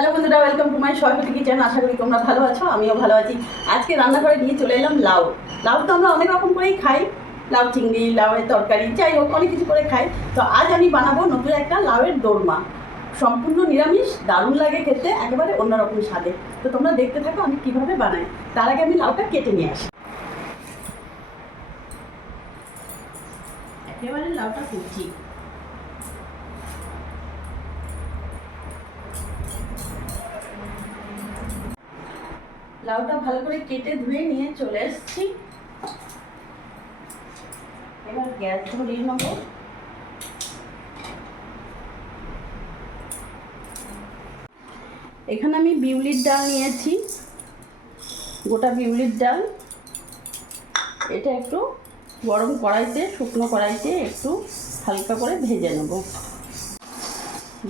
Hello বন্ধুরা, welcome to my Saraswati kitchen. আশা করি তোমরা ভালো আছো, আমিও ভালো আছি। আজকে রান্নাঘরে নিয়ে চলে এলাম লাউ। লাউ তো আমরা অনেক রকম করেই খাই, লাউ চিংড়ি, লাউয়ের তরকারি, যাই হোক অনেক কিছু করে খাই। তো আজ আমি বানাবো নতুন একটা লাউয়ের দোরমা, সম্পূর্ণ নিরামিষ, দারুণ লাগে খেতে, একেবারে অন্যরকম স্বাদে। তো তোমরা দেখতে থাকো আমি কীভাবে বানাই। তার আগে আমি লাউটা কেটে নিয়ে আসি। একেবারে লাউটা কুচি। লাউটা ভালো করে কেটে ধুয়ে নিয়ে চলে এসেছি। এবার গ্যাস ধরিয়ে নেব। এখানে আমি বিউলির ডাল নিয়েছি, গোটা বিউলির ডাল। এটা একটু গরম কড়াইতে, শুকনো কড়াইতে একটু হালকা করে ভেজে নেব।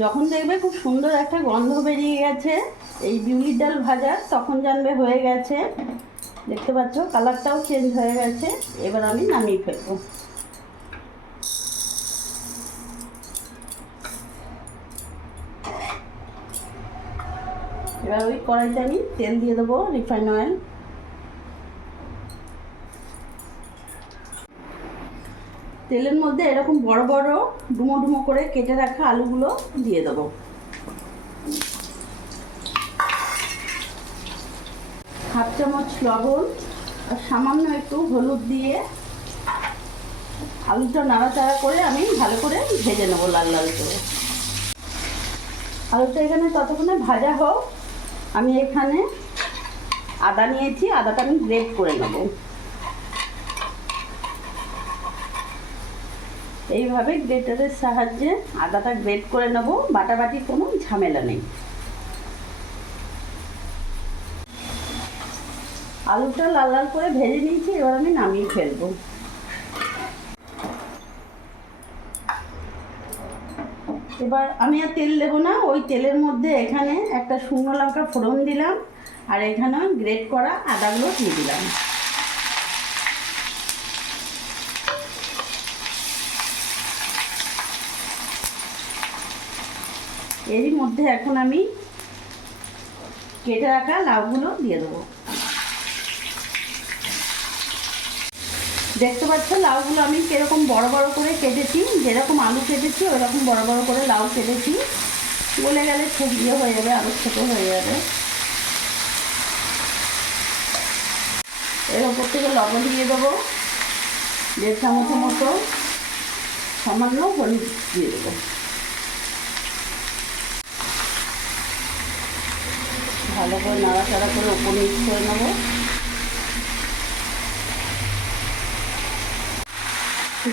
যখন দেখবে খুব সুন্দর একটা গন্ধ বেরিয়ে গেছে এই বিউলির ডাল ভাজার, তখন জানবে হয়ে গেছে। দেখতে পাচ্ছ কালারটাও চেঞ্জ হয়ে গেছে। এবার আমি নামিয়ে ফেলবো। এবার ওই কড়াইতে আমি তেল দিয়ে দেবো, রিফাইন অয়েল। তেলের মধ্যে এরকম বড় বড় ডুমো ডুমো করে কেটে রাখা আলুগুলো দিয়ে দেবো। হাফ চামচ লবণ আর সামান্য একটু হলুদ দিয়ে আলুটা নাড়াচাড়া করে আমি ভালো করে ভেজে নেবো, লাল লাল করে। আলুটা এখানে ততক্ষণে ভাজা হোক, আমি এখানে আদা নিয়েছি, আদাটা আমি গ্রেট করে নেব। এইভাবে গ্রেটারের সাহায্যে আদাটা গ্রেট করে নেব, বাটাবাটির কোনো ঝামেলা নেই। আলুটা লাল লাল করে ভেজে নিয়েছি, এবার আমি নামিয়ে ফেলবো। এবার আমি আর তেল দেবো না, ওই তেলের মধ্যে এখানে একটা শুকনো লঙ্কা ফোড়ন দিলাম, আর এখানে গ্রেট করা আদাগুলো দিয়ে দিলাম। এরই মধ্যে এখন আমি কেটে রাখা লাউগুলো দিয়ে দেবো। দেখতে পাচ্ছ লাউগুলো আমি কীরকম বড় বড় করে কেটেছি, যেরকম আলু কেটেছি ওইরকম বড় বড় করে লাউ কেটেছি। গলে গেলে খুব ইয়ে হয়ে যাবে, আরও ছোটো হয়ে যাবে। এর ওপর থেকে লবণ দিয়ে দেবো, 1.5 চামচ মতো, সামান্য হলুদ দিয়ে দেবো। ভালো করে নাড়াচাড়া করে ওপর নিচ করে নেবো।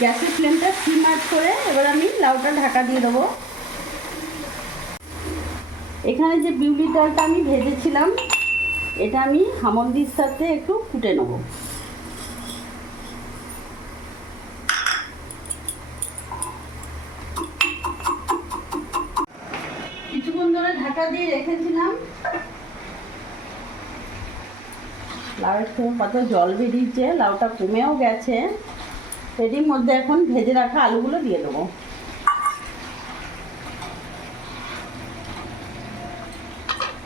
গ্যাসের ফ্লেমটা সিম আঁচ করে এবার আমি লাউটা ঢাকা দিয়ে দেবো। এখানে যে বিউলির ডালটা আমি ভেজেছিলাম, এটা আমি হামন্দির সাথে একটু ফুটে নেব। কিছুক্ষণ ধরে ঢাকা দিয়ে রেখেছিলাম। লাউয়ের থেকে কত জল বেরিয়েছে, লাউটা কমেও গেছে। এটির মধ্যে এখন ভেজে রাখা আলুগুলো দিয়ে দেবো।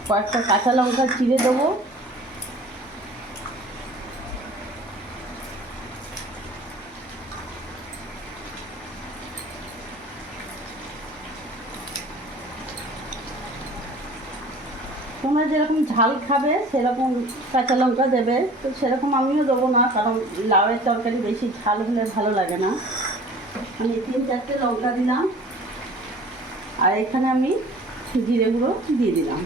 কয়েকটা কাঁচা লঙ্কা চিড়ে দেবো। তোমরা যেরকম ঝাল খাবে সেরকম কাঁচা লঙ্কা দেবে, তো সেরকম আমিও দেবো না, কারণ লাউয়ের তরকারি বেশি ঝাল হলে ভালো লাগে না। আমি 3-4টে লঙ্কা দিলাম, আর এখানে আমি জিরে গুঁড়ো দিয়ে দিলাম।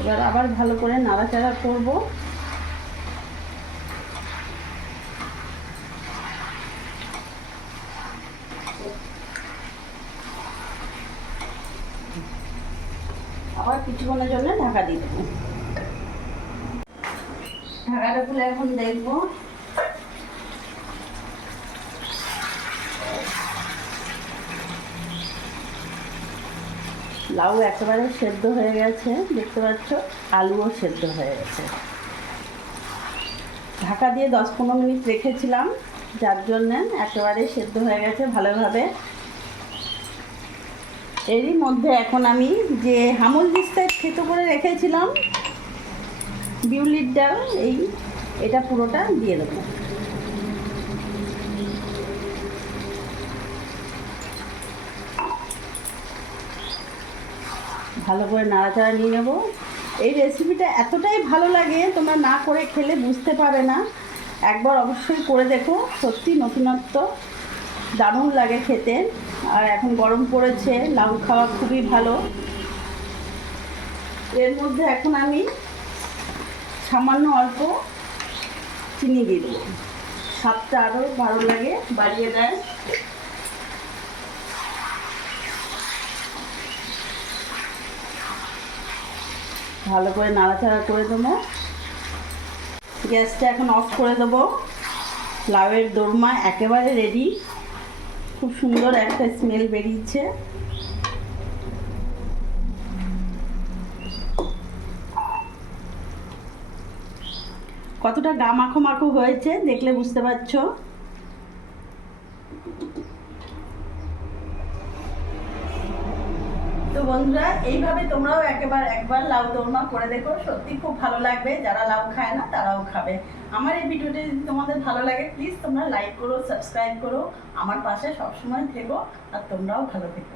এবার আবার ভালো করে নাড়াচাড়া করব। আবার কিছুক্ষণের জন্য ঢাকা দিয়ে দেবো। ঢাকাটা খুলে এখন দেখবো। লাউ একেবারে সেদ্ধ হয়ে গেছে, দেখতে পাচ্ছ, আলুও সেদ্ধ হয়ে গেছে। ঢাকা দিয়ে 10-15 মিনিট রেখেছিলাম, যার জন্যে একেবারে সেদ্ধ হয়ে গেছে ভালোভাবে। এরই মধ্যে এখন আমি যে হামল দিস্তায় থেতো করে রেখেছিলাম বিউলির ডাল, এটা পুরোটা দিয়ে দেবো। ভালো করে নাড়াচাড়া নিয়ে নেবো। এই রেসিপিটা এতটাই ভালো লাগে, তোমরা না করে খেলে বুঝতে পারবে না। একবার অবশ্যই করে দেখো, সত্যি নতুনত্ব, দারুণ লাগে খেতে। আর এখন গরম পড়েছে, লাউ খাওয়া খুবই ভালো। এর মধ্যে এখন আমি সামান্য অল্প চিনি দিয়ে দেবো, স্বাদটা আরও ভালো লাগে, বাড়িয়ে দেয়। ভালো করে নাড়াচাড়া করে দেবো। গ্যাসটা এখন অফ করে দেবো। লাউয়ের দোরমা একেবারে রেডি। খুব সুন্দর একটা স্মেল বেরিয়েছে। কতটা গা মাখো মাখো হয়েছে দেখলে বুঝতে পারছো। তো বন্ধুরা, এইভাবে তোমরাও একবার লাউ দোরমা করে দেখো, সত্যি খুব ভালো লাগবে। যারা লাউ খায় না তারাও খাবে। আমার এই ভিডিওটি যদি তোমাদের ভালো লাগে, প্লিজ তোমরা লাইক করো, সাবস্ক্রাইব করো, আমার পাশে সবসময় থেকো, আর তোমরাও ভালো থেকো।